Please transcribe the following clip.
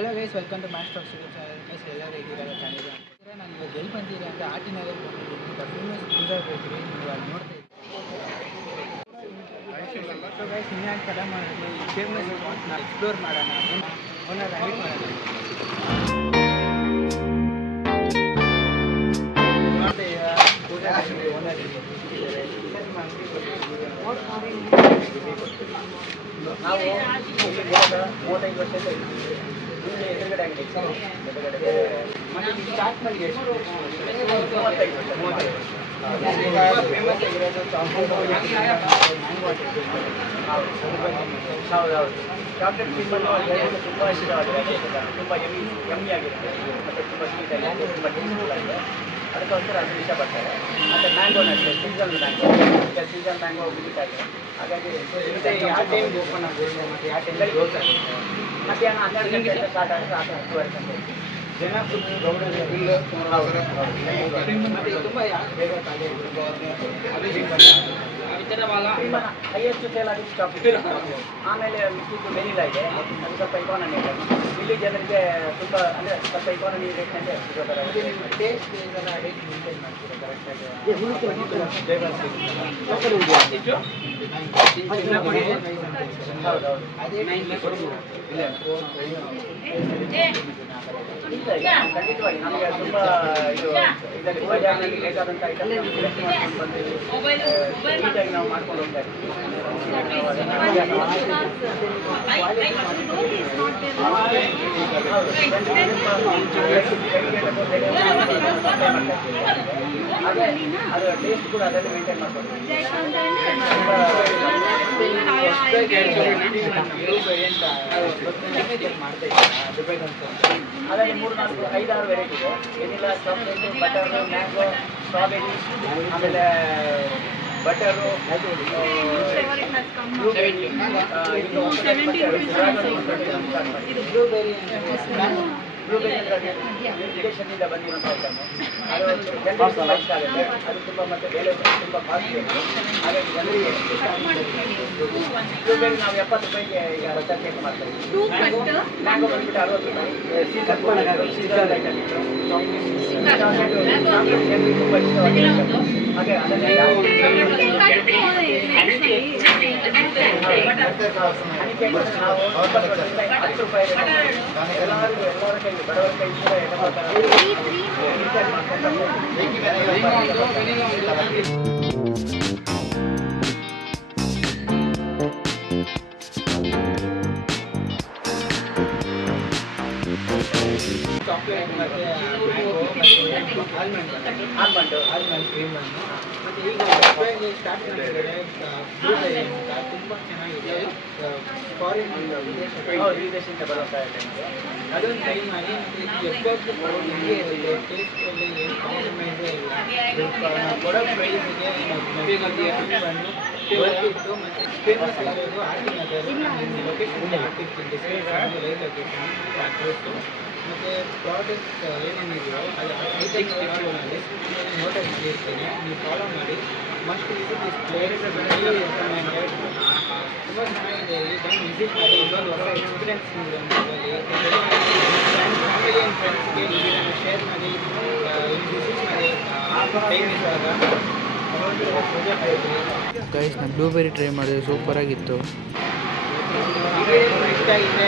Hello guys, welcome to master of seagull guys. ಎಲ್ಲರೂ ಹೇಗಿರಲ್ಲ ಚೆನ್ನಾಗಿದೆ. ನಾನು ಇವಾಗ ಎಲ್ಲಿ ಬಂದಿರಿ ಅಂತ ಆಟಿ ನಗರ್ ಬಂದಿದ್ದೀನಿ. ಫೇಮಸ್ ಪಿಜ್ಜಾ ಬೇಕ್ರಿ ನೀವು ಅಲ್ಲಿ ನೋಡ್ತಾ ಇದ್ದೀವಿ. ಸೊ ಗೈಸ್, ಇನ್ಯಾಕೆ ಕಡೆ ಮಾಡೋದು, ಈ ಫೇಮಸ್ ಸ್ಪಾಟ್ನ ಎಕ್ಸ್ಪ್ಲೋರ್ ಮಾಡೋಣ, ಓನರ್ ಮೀಟ್ ಮಾಡೋಣ. ನೋಡ್ತಾ ಇದ್ದೀರಾ, ಪೂಜಾ ಓನರ್ ನಾವು 35 ವರ್ಷದಿಂದ ಇದ್ದೀವಿ. ಎದುರುಗಡೆ ಅಂಗಡಿ ಎದುರುಗಡೆ ಮತ್ತೆ ಸ್ಟಾರ್ಟ್ ಮಾಡಿ 35 ವರ್ಷ. ಫೇಮಸ್ ಆಗಿರೋದು ಹೌದೌದು. ಚಾಕ್ಲೇಟ್ ಸಿಂಬಲ್ ತುಂಬ ಇಷ್ಟವಾಗಿದೆ, ತುಂಬ ಯಮ್ಮಿ ಆಗಿರುತ್ತೆ ಮತ್ತು ತುಂಬ ಸ್ವೀಟ್ ಆಗಿದೆ, ತುಂಬ ಟೇಸ್ಟ್ಫುಲ್ ಆಗಿದೆ. ಅದಕ್ಕೋಸ್ಕರ ಅದು ಇಷ್ಟಪಡ್ತಾರೆ. ಮತ್ತು ಮ್ಯಾಂಗೋ ಅಷ್ಟೇ, ಸೀಸನ್ ಮ್ಯಾಂಗೋ. ಈಗ ಸೀಸನ್ ಮ್ಯಾಂಗೋ ವಿಸಿಟ್ ಆಗಿದೆ. ಹಾಗಾಗಿ ಮತ್ತೆ ಯಾವ ಟೈಮ್ಗೆ ಓಪನ್ ಆಗುತ್ತೆ ಮತ್ತು ಯಾವ ಟೈಮಲ್ಲಿ ಕ್ಲೋಸ್ ಆಗುತ್ತೆ. ಮಧ್ಯಾಹ್ನ 12 ಗಂಟೆಯಿಂದ ಸ್ಟಾರ್ಟ್ ಆಗುತ್ತೆ, ರಾತ್ರಿ 10:30 ಗಂಟೆ. ಜನ ಫುಲ್ ಮತ್ತು ತುಂಬ ಬೇಗ ಖಾಲಿ ಹೈಯೆಸ್ಟ್ ಸೇಲ್ ಆಗಿ ಚಾಕ್ಲೇಟ್. ಆಮೇಲೆ ಮಿಕ್ಕಿದ್ದು ವೆನಿಲಾ ಇದೆ, ಅದು ಸ್ವಲ್ಪ ಇಕಾನಮಿ ಇದೆ. ಇಲ್ಲಿ ಜನರಿಗೆ ತುಂಬ ಅಂದರೆ ಸ್ವಲ್ಪ ಇಕಾನಮಿ ರೇಟ್ನಲ್ಲೇ ಸಿಗೋ ಥರ ಟೇಸ್ಟ್ ಇದೆಲ್ಲ ರೇಟ್ ಮೇಂಟೈನ್ ಮಾಡ್ತೀರಾ ಕರೆಕ್ಟಾಗಿ? ಹೌದೌದು. ಅದೇ ಇಲ್ಲ ಖಂಡಿತವಾಗಿ ನಮಗೆ ತುಂಬ ಇದು ಇದರಲ್ಲಿ ಬಜಾರ್ನಲ್ಲಿ ಬೇಕಾದಂಥ ಐಟಮ್ ಮಾಡ್ಕೊಂಡು ಬಂದು ನೀಟಾಗಿ ನಾವು ಮಾಡ್ಕೊಂಡು ಹೋಗ್ತಾ ಹಾಗೆ ಅದು ಟೇಸ್ಟ್ ಕೂಡ ಅದರಲ್ಲಿ ಮೇಂಟೈನ್ ಮಾಡ್ಕೊಂಡು ಅದರಲ್ಲಿ 3-4-5-6 ವೆರೈಟಿ ಇದೆ. Vanilla, chocolate, butter, mango, strawberry, ಆಮೇಲೆ ಬಟರು, ಬ್ಲೂಬೆರಿ ವಿದೇಶದಿಂದ ಬಂದಿರುವಂಥ ಐಟಮು. ಅದು ಜನರಿಗೆ ತುಂಬ ಇಷ್ಟ ಆಗುತ್ತೆ. ಅದು ತುಂಬ ಮತ್ತು ಬೆಲೆ ತುಂಬ ಕಾಸ್ಟ್ಲಿ. ಹಾಗಾಗಿ ಜನರಿಗೆ ಬ್ಲೂಬೆರಿ ನಾವು 70 ರೂಪಾಯಿಗೆ ಈಗ ಕೇಕ್ ಮಾಡ್ತಾ ಇದ್ದೀವಿ. ಮ್ಯಾಂಗೋ ಬಂದ್ಬಿಟ್ಟು 60 ರೂಪಾಯಿ. ಸೀಸನ್ ಐಟಮ್ ಇತ್ತು. ಜನರಿಗೆ ತುಂಬ ಇಷ್ಟವಾಗಿದೆ. ಹಾಗೆ ಅದನ್ನೇ ನಾವು 10 ರೂಪಾಯಿ ಎಲ್ಲರ ಕೈಲಿ ಬಡವರ ಕೈ ಚಾಕ್ಲೇಟ್ ಮತ್ತು ಆಲ್ಮಂಡ್ ಕ್ರೀಮನ್ನು ಮತ್ತು ಈಗ ಸ್ಟಾರ್ಟ್ ಮಾಡಿದ್ದಾರೆ. ತುಂಬ ಚೆನ್ನಾಗಿದೆ. ಫಾರಿನ್ ವಿದೇಶದಿಂದ ಬರುವಂಥ ಟೈಮ್ಗೆ ಅದೊಂದು ಟ್ರೈ ಮಾಡಿ. ಮತ್ತು ಎಪ್ಪತ್ತು ಹಿಂಗೆ ಇರುತ್ತೆ, ಟೇಸ್ಟಲ್ಲಿ ಏನು ಕಾಂಪ್ರಮೈಸೇ ಇಲ್ಲ. ನಾವು ಕೊಡೋ ಪ್ರೈಸಿಗೆ ಬರ್ತಿತ್ತು. ಮತ್ತು ಫೇಮಸ್ ಆಗಿರೋದು ಆಟಿ ನಗರ್. ನಿಮ್ಮ ಲೊಕೇಶನ್ ಹಾಕಿರ್ತೀನಿ, ಡಿಸ್ಕ್ರಿಪ್ಷನ್ ಲೈವ್ ಲೊಕೇಶನ್ ಅಡ್ರೆಸ್ಸು ಮತ್ತು ಪ್ರಾಡಕ್ಟ್ ಏನೇನಿದೆಯೋ ಅದು ಡಿಸ್ಕ್ರಿಪ್ಷನಲ್ಲಿ ನೋಟ್ ಮಾಡಿರ್ತೀನಿ. ನೀವು ಫಾಲೋ ಮಾಡಿ. Must visit this place. Recommended. ತುಂಬ ಚೆನ್ನಾಗಿದೆ. ಇಲ್ಲಿ ಬಂದು ವಿಸಿಟ್ ಮಾಡಿ. ಇನ್ನೊಂದು ಹೊಸ ಎಕ್ಸ್ಪೀರಿಯನ್ಸ್ ನಿಮಗೆ ಫ್ಯಾಮಿಲಿ ಆ್ಯಂಡ್ ಫ್ರೆಂಡ್ಸ್ಗೆ ಇದನ್ನು ಶೇರ್ ಮಾಡಿ. ವಿಸಿಟ್ ಮಾಡಿ ಟೈಮ್ ಇದ್ದಾಗ. ಗೈಸ್, ನಾನು ಬ್ಲೂಬೆರಿ ಟ್ರೈ ಮಾಡಿದೆ, ಸೂಪರಾಗಿತ್ತು. ಇಷ್ಟ ಆಗಿದೆ.